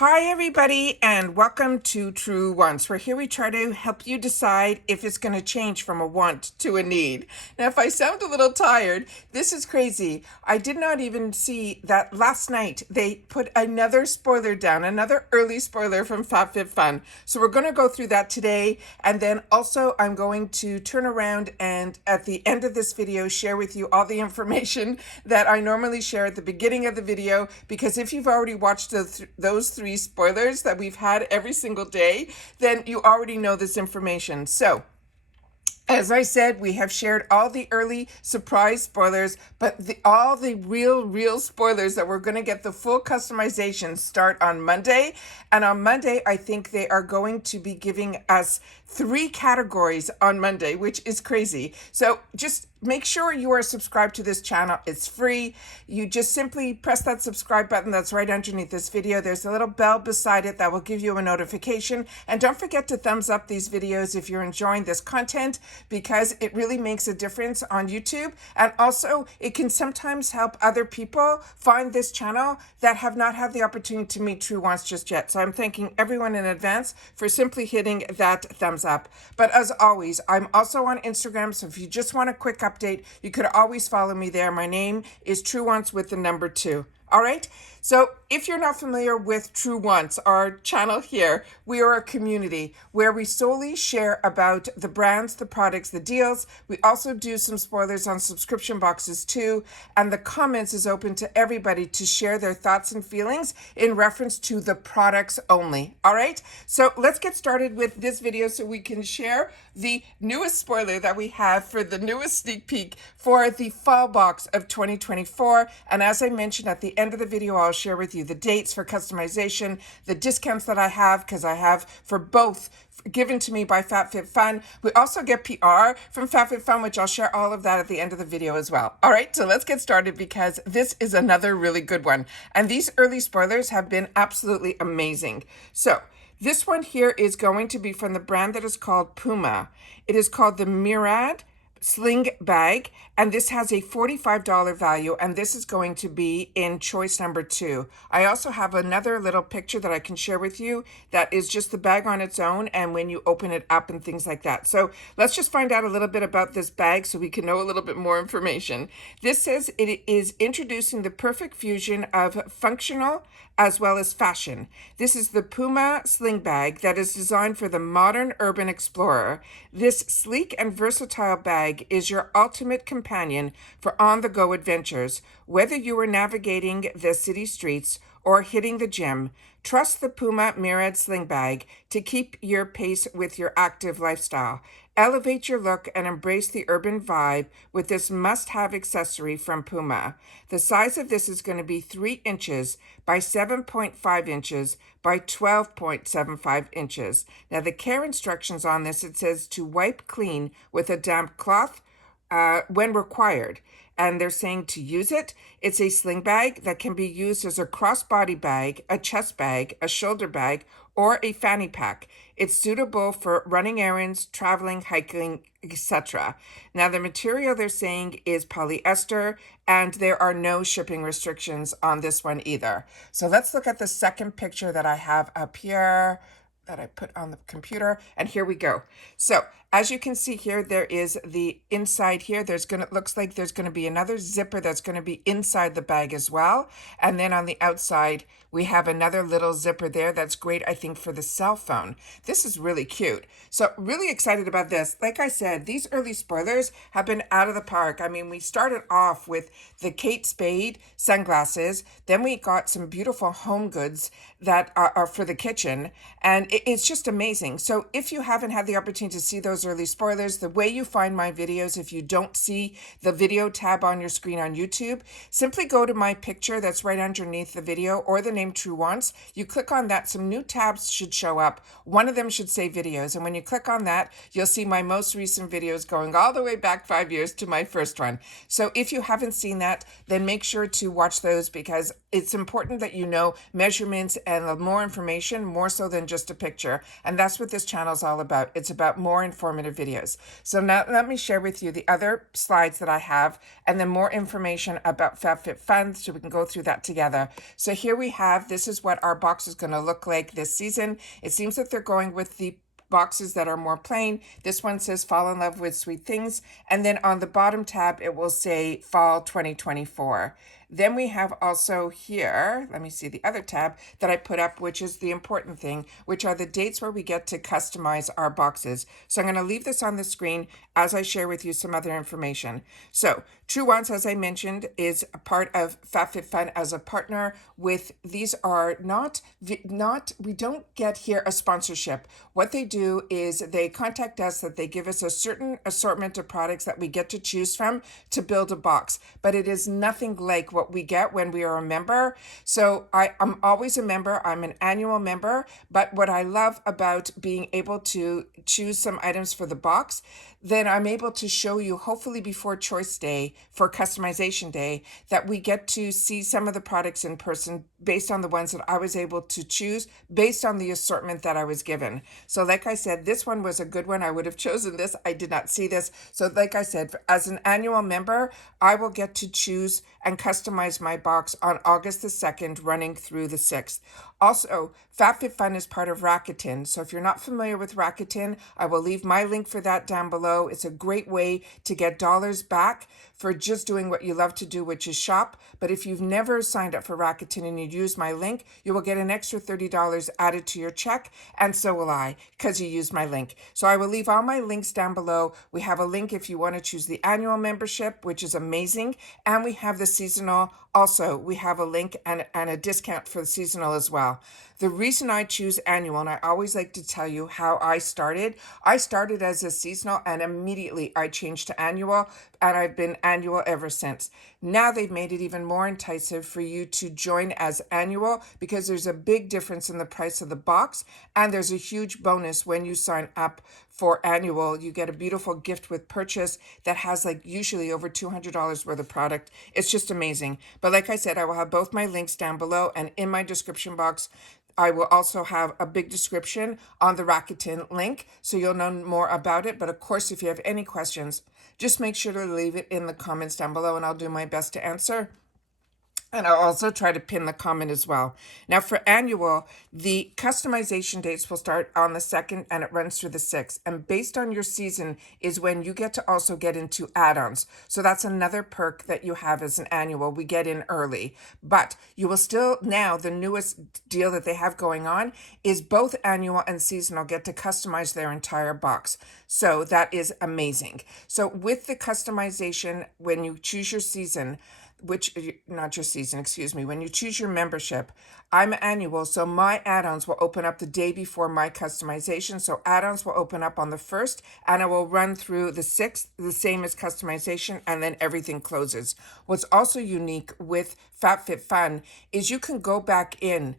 Hi everybody and welcome to Truewants, where here we try to help you decide if it's going to change from a want to a need. Now if I sound a little tired, this is crazy. I did not even see that last night they put another spoiler down, another early spoiler from FabFitFun. So we're going to go through that today, and then also I'm going to turn around and at the end of this video share with you all the information that I normally share at the beginning of the video, because if you've already watched those three spoilers that we've had every single day, then you already know this information. So as I said, we have shared all the early surprise spoilers, but all the real spoilers that we're going to get the full customization start on Monday. And on Monday, I think they are going to be giving us 3 categories on Monday, which is crazy. So just make sure you are subscribed to this channel. It's free. You just simply press that subscribe button that's right underneath this video. There's a little bell beside it that will give you a notification. And don't forget to thumbs up these videos if you're enjoying this content, because it really makes a difference on YouTube. And also it can sometimes help other people find this channel that have not had the opportunity to meet Truewants just yet. So I'm thanking everyone in advance for simply hitting that thumbs up. But as always, I'm also on Instagram. So if you just want a quick update, you could always follow me there. My name is Truewants with the number 2. All right. So if you're not familiar with Truewants, our channel here, we are a community where we solely share about the brands, the products, the deals. We also do some spoilers on subscription boxes too. And the comments is open to everybody to share their thoughts and feelings in reference to the products only. All right. So let's get started with this video so we can share the newest spoiler that we have for the newest sneak peek for the fall box of 2024. And as I mentioned at the end of the video, I'll share with you the dates for customization, the discounts that I have, because I have for both given to me by FabFitFun. We also get PR from FabFitFun, which I'll share all of that at the end of the video as well. All right, so let's get started, because this is another really good one. And these early spoilers have been absolutely amazing. So this one here is going to be from the brand that is called Puma. It is called the Murad Sling Bag, and this has a $45 value, and this is going to be in choice number 2. I also have another little picture that I can share with you that is just the bag on its own, and when you open it up and things like that. So let's just find out a little bit about this bag so we can know a little bit more information. This says it is introducing the perfect fusion of functional as well as fashion. This is the Puma Sling Bag that is designed for the modern urban explorer. This sleek and versatile bag is your ultimate companion for on-the-go adventures. Whether you are navigating the city streets or hitting the gym, trust the Puma Murad Sling Bag to keep your pace with your active lifestyle. Elevate your look and embrace the urban vibe with this must-have accessory from Puma. The size of this is going to be 3 inches by 7.5 inches by 12.75 inches. Now the care instructions on this, it says to wipe clean with a damp cloth when required. And they're saying to use it, it's a sling bag that can be used as a crossbody bag, a chest bag, a shoulder bag, or a fanny pack. It's suitable for running errands, traveling, hiking, etc. Now the material they're saying is polyester, and there are no shipping restrictions on this one either. So let's look at the second picture that I have up here that I put on the computer, and here we go. So as you can see here, there is the inside here. Looks like there's gonna be another zipper that's gonna be inside the bag as well. And then on the outside, we have another little zipper there. That's great, I think, for the cell phone. This is really cute. So really excited about this. Like I said, these early spoilers have been out of the park. I mean, we started off with the Kate Spade sunglasses. Then we got some beautiful home goods that are for the kitchen. And it's just amazing. So if you haven't had the opportunity to see those early spoilers, the way you find my videos, if you don't see the video tab on your screen on YouTube, simply go to my picture that's right underneath the video, or the name Truewants. You click on that, some new tabs should show up. One of them should say videos, and when you click on that, you'll see my most recent videos going all the way back 5 years to my first one. So if you haven't seen that, then make sure to watch those, because it's important that you know measurements and more information, more so than just a picture. And that's what this channel is all about. It's about more informative videos. So now let me share with you the other slides that I have and then more information about FabFitFun so we can go through that together. So here we have, this is what our box is going to look like this season. It seems that they're going with the boxes that are more plain. This one says Fall in Love with Sweet Things. And then on the bottom tab, it will say Fall 2024. Then we have also here, let me see the other tab that I put up, which is the important thing, which are the dates where we get to customize our boxes. So I'm going to leave this on the screen as I share with you some other information. So Truewants, as I mentioned, is a part of FabFitFun as a partner with, these are we don't get here a sponsorship. What they do is they contact us, that they give us a certain assortment of products that we get to choose from to build a box, but it is nothing like what we get when we are a member. So I'm always a member. I'm an annual member, but what I love about being able to choose some items for the box, then I'm able to show you, hopefully before choice day, for customization day, that we get to see some of the products in person based on the ones that I was able to choose based on the assortment that I was given. So like I said, this one was a good one. I would have chosen this. I did not see this. So like I said, as an annual member, I will get to choose and customize my box on August the 2nd, running through the 6th. Also, FabFitFun is part of Rakuten. So if you're not familiar with Rakuten, I will leave my link for that down below. It's a great way to get dollars back for just doing what you love to do, which is shop. But if you've never signed up for Rakuten and you use my link, you will get an extra $30 added to your check, and so will I, because you used my link. So I will leave all my links down below. We have a link if you want to choose the annual membership, which is amazing, and we have the seasonal. Also, we have a link and a discount for the seasonal as well. The reason I choose annual, and I always like to tell you how I started as a seasonal and immediately I changed to annual, and I've been annual ever since. Now they've made it even more enticing for you to join as annual because there's a big difference in the price of the box, and there's a huge bonus when you sign up for annual. You get a beautiful gift with purchase that has like usually over $200 worth of product. It's just amazing. But like I said, I will have both my links down below, and in my description box, I will also have a big description on the Rakuten link, so you'll know more about it. But of course, if you have any questions, just make sure to leave it in the comments down below, and I'll do my best to answer. And I'll also try to pin the comment as well. Now for annual, the customization dates will start on the 2nd and it runs through the 6th. And based on your season is when you get to also get into add-ons. So that's another perk that you have as an annual. We get in early. But you will still, now the newest deal that they have going on is both annual and seasonal get to customize their entire box. So that is amazing. So with the customization, when you choose your season, not your season, excuse me, when you choose your membership, I'm annual, so my add-ons will open up the day before my customization. So add-ons will open up on the 1st, and I will run through the 6th, the same as customization, and then everything closes. What's also unique with FabFitFun is you can go back in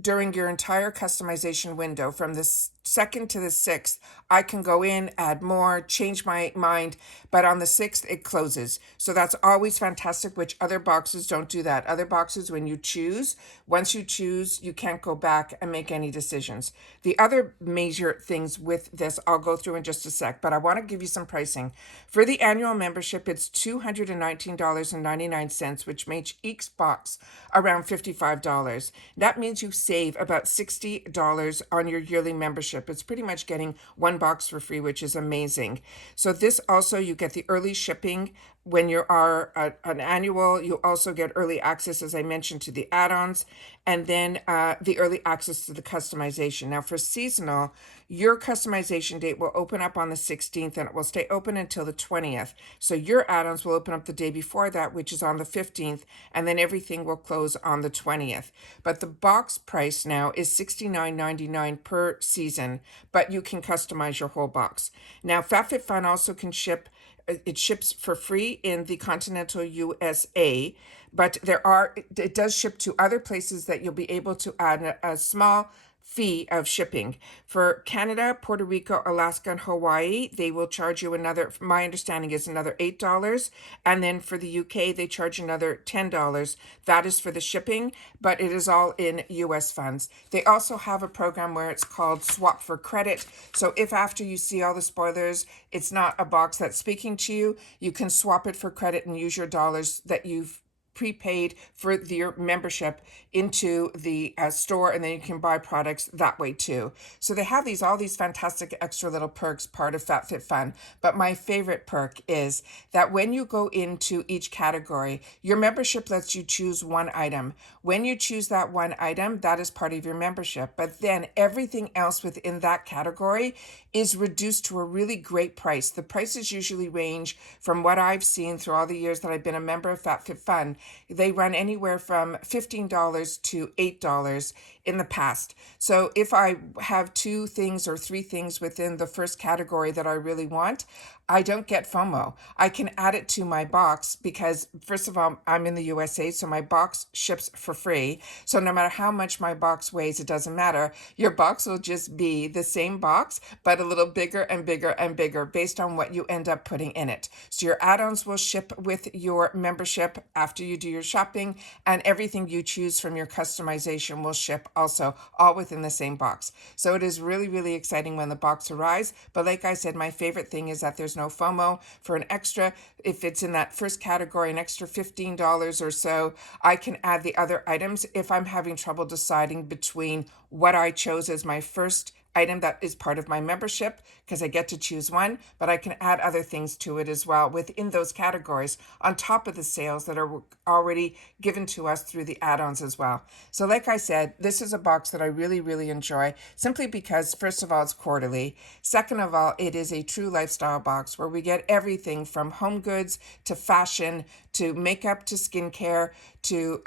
during your entire customization window from the 2nd to the 6th. I can go in, add more, change my mind, but on the 6th it closes. So that's always fantastic, which other boxes don't do that. Other boxes, when you choose, once you choose, you can't go back and make any decisions. The other major things with this, I'll go through in just a sec, but I want to give you some pricing. For the annual membership, it's $219.99, which makes each box around $55. That means you save about $60 on your yearly membership. It's pretty much getting one box for free, which is amazing. So this also, you get the early shipping. When you are an annual, you also get early access, as I mentioned, to the add-ons, and then the early access to the customization. Now for seasonal, your customization date will open up on the 16th and it will stay open until the 20th. So your add-ons will open up the day before that, which is on the 15th, and then everything will close on the 20th. But the box price now is $69.99 per season, but you can customize your whole box. Now FabFitFun also can ship. It ships for free in the continental USA, but it does ship to other places that you'll be able to add a small fee of shipping. For Canada, Puerto Rico, Alaska, and Hawaii, they will charge you another, my understanding is another $8. And then for the UK, they charge another $10. That is for the shipping, but it is all in US funds. They also have a program where it's called Swap for Credit. So if after you see all the spoilers, it's not a box that's speaking to you, you can swap it for credit and use your dollars that you've prepaid for your membership into the store, and then you can buy products that way too. So they have all these fantastic extra little perks, part of FabFitFun. But my favorite perk is that when you go into each category, your membership lets you choose one item. When you choose that one item, that is part of your membership. But then everything else within that category is reduced to a really great price. The prices usually range, from what I've seen through all the years that I've been a member of FabFitFun, they run anywhere from $15 to $8 in the past. So if I have 2 things or 3 things within the first category that I really want, I don't get FOMO. I can add it to my box because, first of all, I'm in the USA, so my box ships for free. So no matter how much my box weighs, it doesn't matter. Your box will just be the same box, but a little bigger and bigger and bigger based on what you end up putting in it. So your add-ons will ship with your membership after you do your shopping, and everything you choose from your customization will ship also, all within the same box. So it is really, really exciting when the box arrives. But like I said, my favorite thing is that there's no FOMO. For an extra, if it's in that first category, an extra $15 or so, I can add the other items if I'm having trouble deciding between what I chose as my first item that is part of my membership, because I get to choose one, but I can add other things to it as well within those categories on top of the sales that are already given to us through the add-ons as well. So like I said, this is a box that I really, really enjoy, simply because, first of all, it's quarterly. Second of all, it is a true lifestyle box where we get everything from home goods to fashion to makeup to skincare to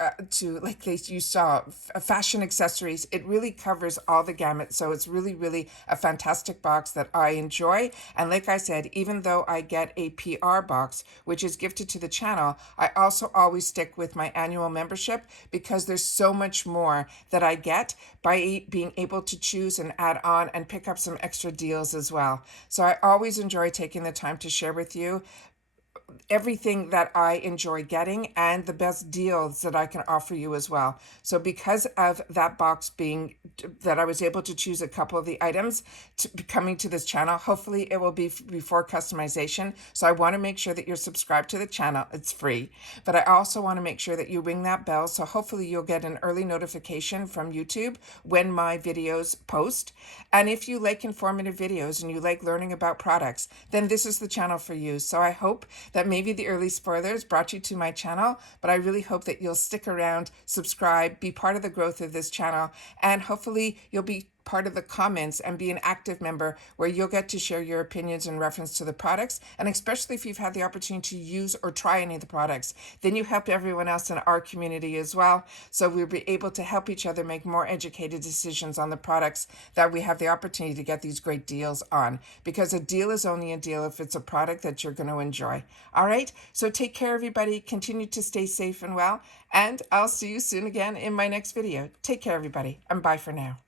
like you saw, fashion accessories. It really covers all the gamut. So it's really, really a fantastic box that I enjoy. And like I said, even though I get a PR box, which is gifted to the channel, I also always stick with my annual membership because there's so much more that I get by being able to choose and add on and pick up some extra deals as well. So I always enjoy taking the time to share with you everything that I enjoy getting and the best deals that I can offer you as well. So because of that box being that I was able to choose a couple of the items coming to this channel, hopefully it will be before customization. So I want to make sure that you're subscribed to the channel. It's free. But I also want to make sure that you ring that bell. So hopefully you'll get an early notification from YouTube when my videos post. And if you like informative videos and you like learning about products, then this is the channel for you. So I hope that maybe the early spoilers brought you to my channel, but I really hope that you'll stick around, subscribe, be part of the growth of this channel, and hopefully you'll be part of the comments and be an active member where you'll get to share your opinions in reference to the products. And especially if you've had the opportunity to use or try any of the products, then you help everyone else in our community as well. So we'll be able to help each other make more educated decisions on the products that we have the opportunity to get these great deals on, because a deal is only a deal if it's a product that you're going to enjoy. All right. So take care, everybody. Continue to stay safe and well. And I'll see you soon again in my next video. Take care, everybody. And bye for now.